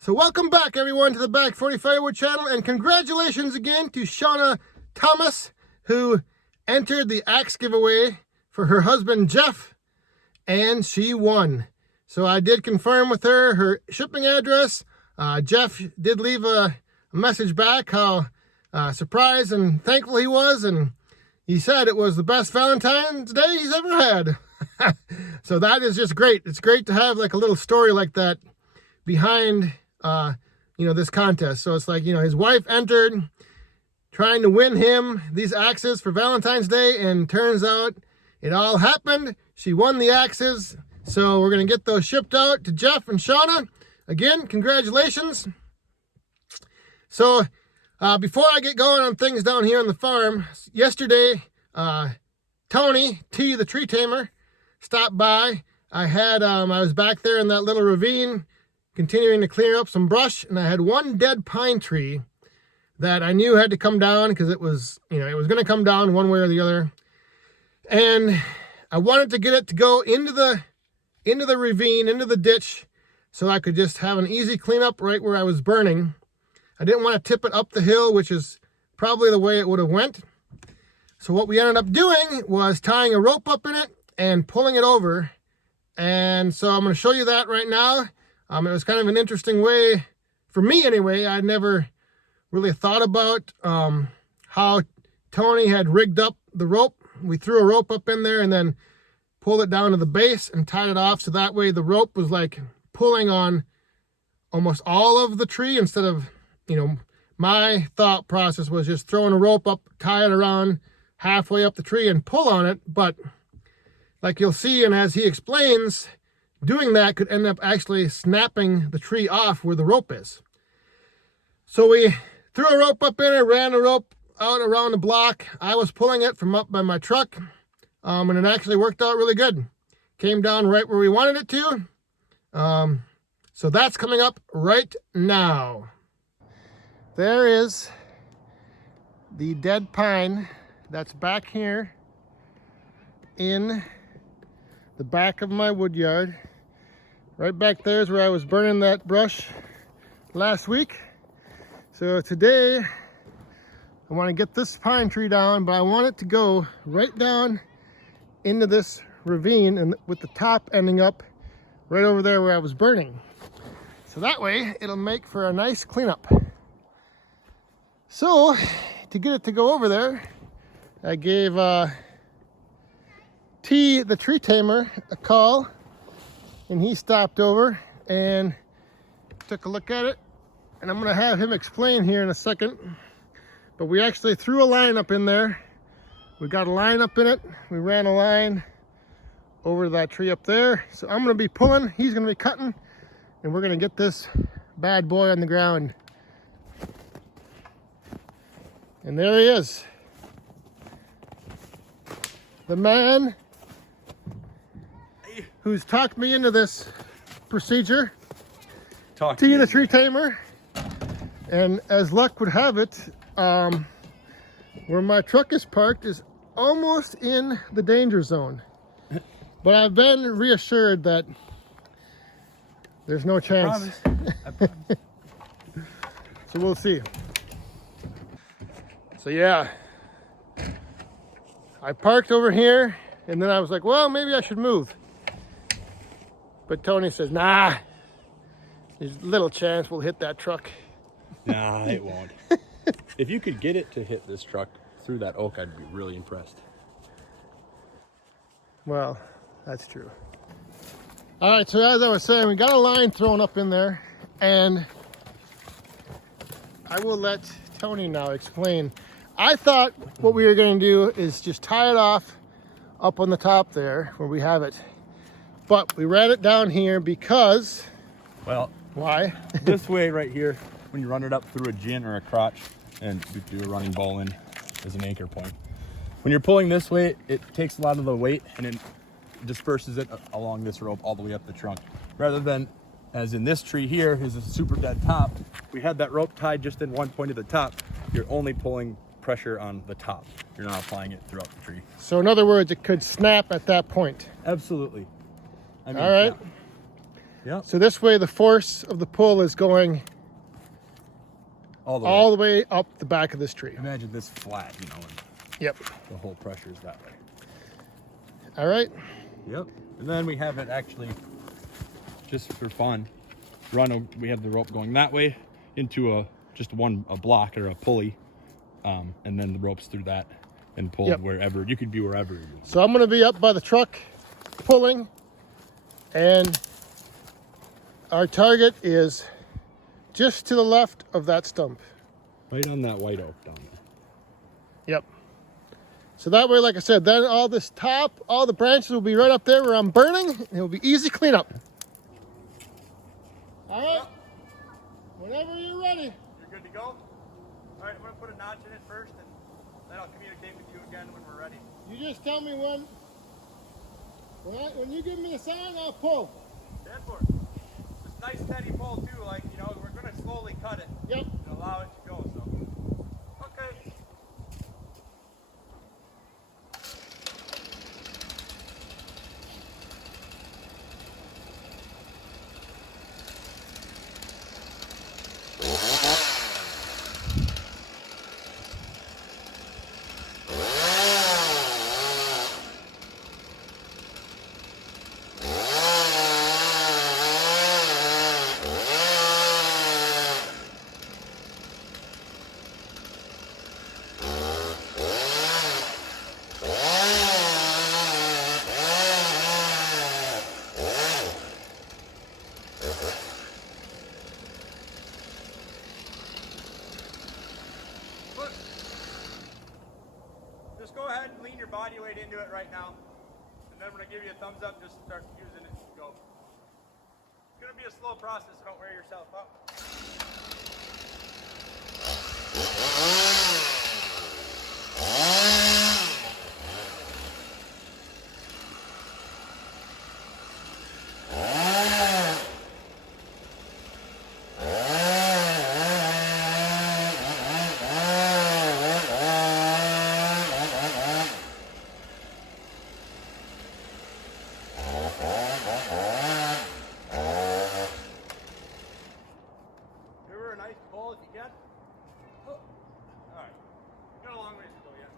So welcome back, everyone, to the Back 40 Firewood channel, and congratulations again to Shauna Thomas, who entered the axe giveaway for her husband, Jeff, and she won. So I did confirm with her shipping address. Jeff did leave a message back how surprised and thankful he was, and he said it was the best Valentine's Day he's ever had. So that is just great. It's great to have like a little story like that behind this contest. So it's like, his wife entered trying to win him these axes for Valentine's Day, and turns out it all happened. She won the axes. So we're going to get those shipped out to Jeff and Shauna. Again, congratulations. So before I get going on things down here on the farm, yesterday, Tony T, the Tree Tamer, stopped by. I was back there in that little ravine continuing to clear up some brush, and I had one dead pine tree that I knew had to come down because it was going to come down one way or the other. And I wanted to get it to go into the ravine, into the ditch, so I could just have an easy cleanup right where I was burning. I didn't want to tip it up the hill, which is probably the way it would have went. So what we ended up doing was tying a rope up in it and pulling it over. And so I'm going to show you that right now. It was kind of an interesting way, for me anyway. I'd never really thought about how Tony had rigged up the rope. We threw a rope up in there and then pulled it down to the base and tied it off, so that way the rope was like pulling on almost all of the tree instead of, my thought process was just throwing a rope up, tie it around halfway up the tree and pull on it. But like you'll see, and as he explains, doing that could end up actually snapping the tree off where the rope is. So we threw a rope up in it, ran the rope out around the block. I was pulling it from up by my truck, and it actually worked out really good. Came down right where we wanted it to. So that's coming up right now. There is the dead pine that's back here in the back of my wood yard. Right back there is where I was burning that brush last week. So today I want to get this pine tree down, but I want it to go right down into this ravine, and with the top ending up right over there where I was burning. So that way it'll make for a nice cleanup. So to get it to go over there, I gave T, the Tree Tamer, a call, and he stopped over and took a look at it, and I'm going to have him explain here in a second. But we actually threw a line up in there. We got a line up in it. We ran a line over that tree up there. So I'm going to be pulling, he's going to be cutting, and we're going to get this bad boy on the ground. And there he is. The man who's talked me into this procedure, T, the Tree Tamer. And as luck would have it, where my truck is parked is almost in the danger zone. But I've been reassured that there's no chance. I promise. So we'll see. So yeah, I parked over here, and then I was like, well, maybe I should move. But Tony says, nah, there's little chance we'll hit that truck. Nah, it won't. If you could get it to hit this truck through that oak, I'd be really impressed. Well, that's true. All right, so as I was saying, we got a line thrown up in there, and I will let Tony now explain. I thought what we were going to do is just tie it off up on the top there where we have it. But we ran it down here because... Well, why? This way right here, when you run it up through a gin or a crotch and do a running ball in as an anchor point. When you're pulling this way, it takes a lot of the weight and it disperses it along this rope all the way up the trunk. Rather than, as in this tree here, is a super dead top, we had that rope tied just in one point at the top. You're only pulling pressure on the top. You're not applying it throughout the tree. So in other words, it could snap at that point. Absolutely. I mean, all right. Yep. So this way the force of the pull is going all the way up the back of this tree. Imagine this flat, you know, and Yep. the whole pressure is that way. All right. Yep. And then we have it actually, just for fun, we have the rope going that way into just a block or a pulley, and then the rope's through that and pull wherever. You could be wherever you want. So I'm going to be up by the truck pulling, and our target is just to the left of that stump. Right on that white oak down there. Yep. So that way, like I said, then all this top, all the branches will be right up there where I'm burning, and it will be easy cleanup. All right. Whenever you're ready. You're good to go? All right, I'm going to put a notch in it first, and then I'll communicate with you again when we're ready. You just tell me when you give me the sign, I'll pull. Stand for it. Just nice steady pull too, like, you know, we're going to slowly cut it. Yep. And allow it to go, so. Okay. Just go ahead and lean your body weight into it right now. And then when I give you a thumbs up, just start using it and go. It's going to be a slow process, so don't wear yourself out. Pull if you can. Oh. All right. Got a long ways to go yet.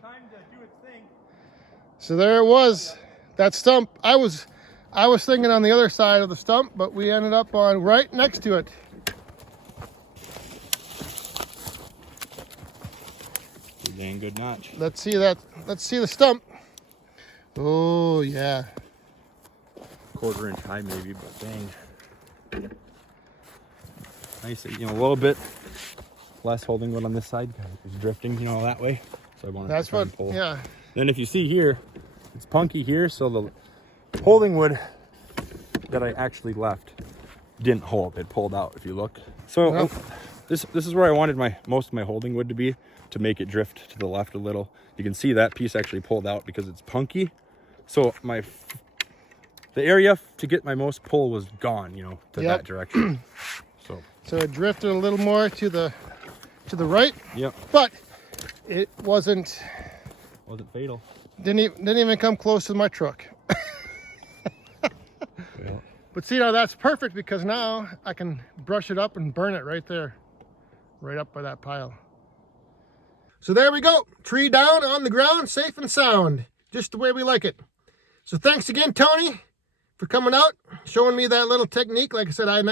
Time to do its thing. So there it was, that stump. I was thinking on the other side of the stump, but we ended up on right next to it. Dang good notch. Let's see that. Let's see the stump. Oh yeah. 1/4 inch high maybe, but dang. Nice, you know, a little bit less holding wood on this side. It's drifting, you know, that way. So I wanted That's to try what, and pull. yeah. Then if you see here, it's punky here, so the holding wood that I actually left didn't hold. It pulled out if you look. So Well, this is where I wanted most of my holding wood to be, to make it drift to the left a little. You can see that piece actually pulled out because it's punky. So the area to get my most pull was gone, you know, to that direction. So it drifted a little more to the right. Yep. But it wasn't fatal. Didn't even come close to my truck. Yeah. But see, now that's perfect because now I can brush it up and burn it right there, right up by that pile. So there we go, tree down on the ground, safe and sound, just the way we like it. So thanks again, Tony, for coming out, showing me that little technique. Like I said, I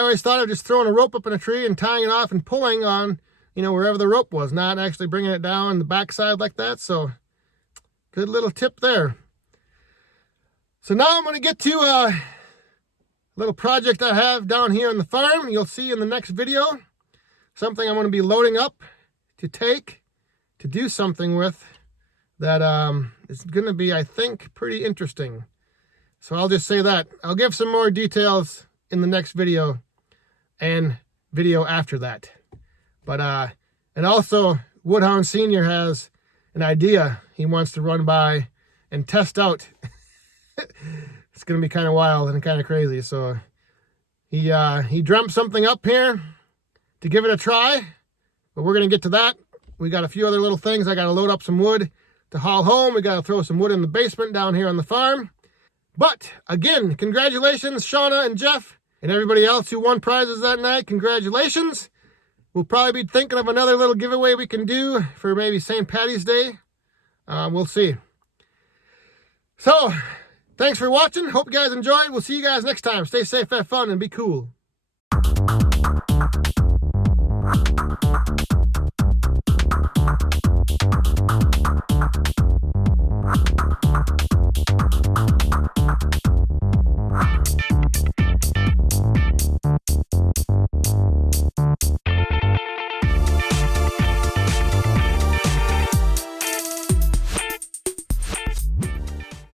always thought of just throwing a rope up in a tree and tying it off and pulling on, you know, wherever the rope was, not actually bringing it down the backside like that. So good little tip there. So now I'm going to get to a little project I have down here on the farm. You'll see in the next video. something I'm going to be loading up to take to do something with that is going to be, I think, pretty interesting. So I'll just say that. I'll give some more details in the next video and video after that. But and also Woodhound Senior has an idea he wants to run by and test out. It's going to be kind of wild and kind of crazy. So he dreamt something up here to give it a try, but we're going to get to that. We got a few other little things. I got to load up some wood to haul home. We got to throw some wood in the basement down here on the farm. But again, congratulations, Shauna and Jeff, and everybody else who won prizes that night. Congratulations. We'll probably be thinking of another little giveaway we can do for maybe St. Patty's Day. We'll see. So, thanks for watching. Hope you guys enjoyed. We'll see you guys next time. Stay safe, have fun, and be cool.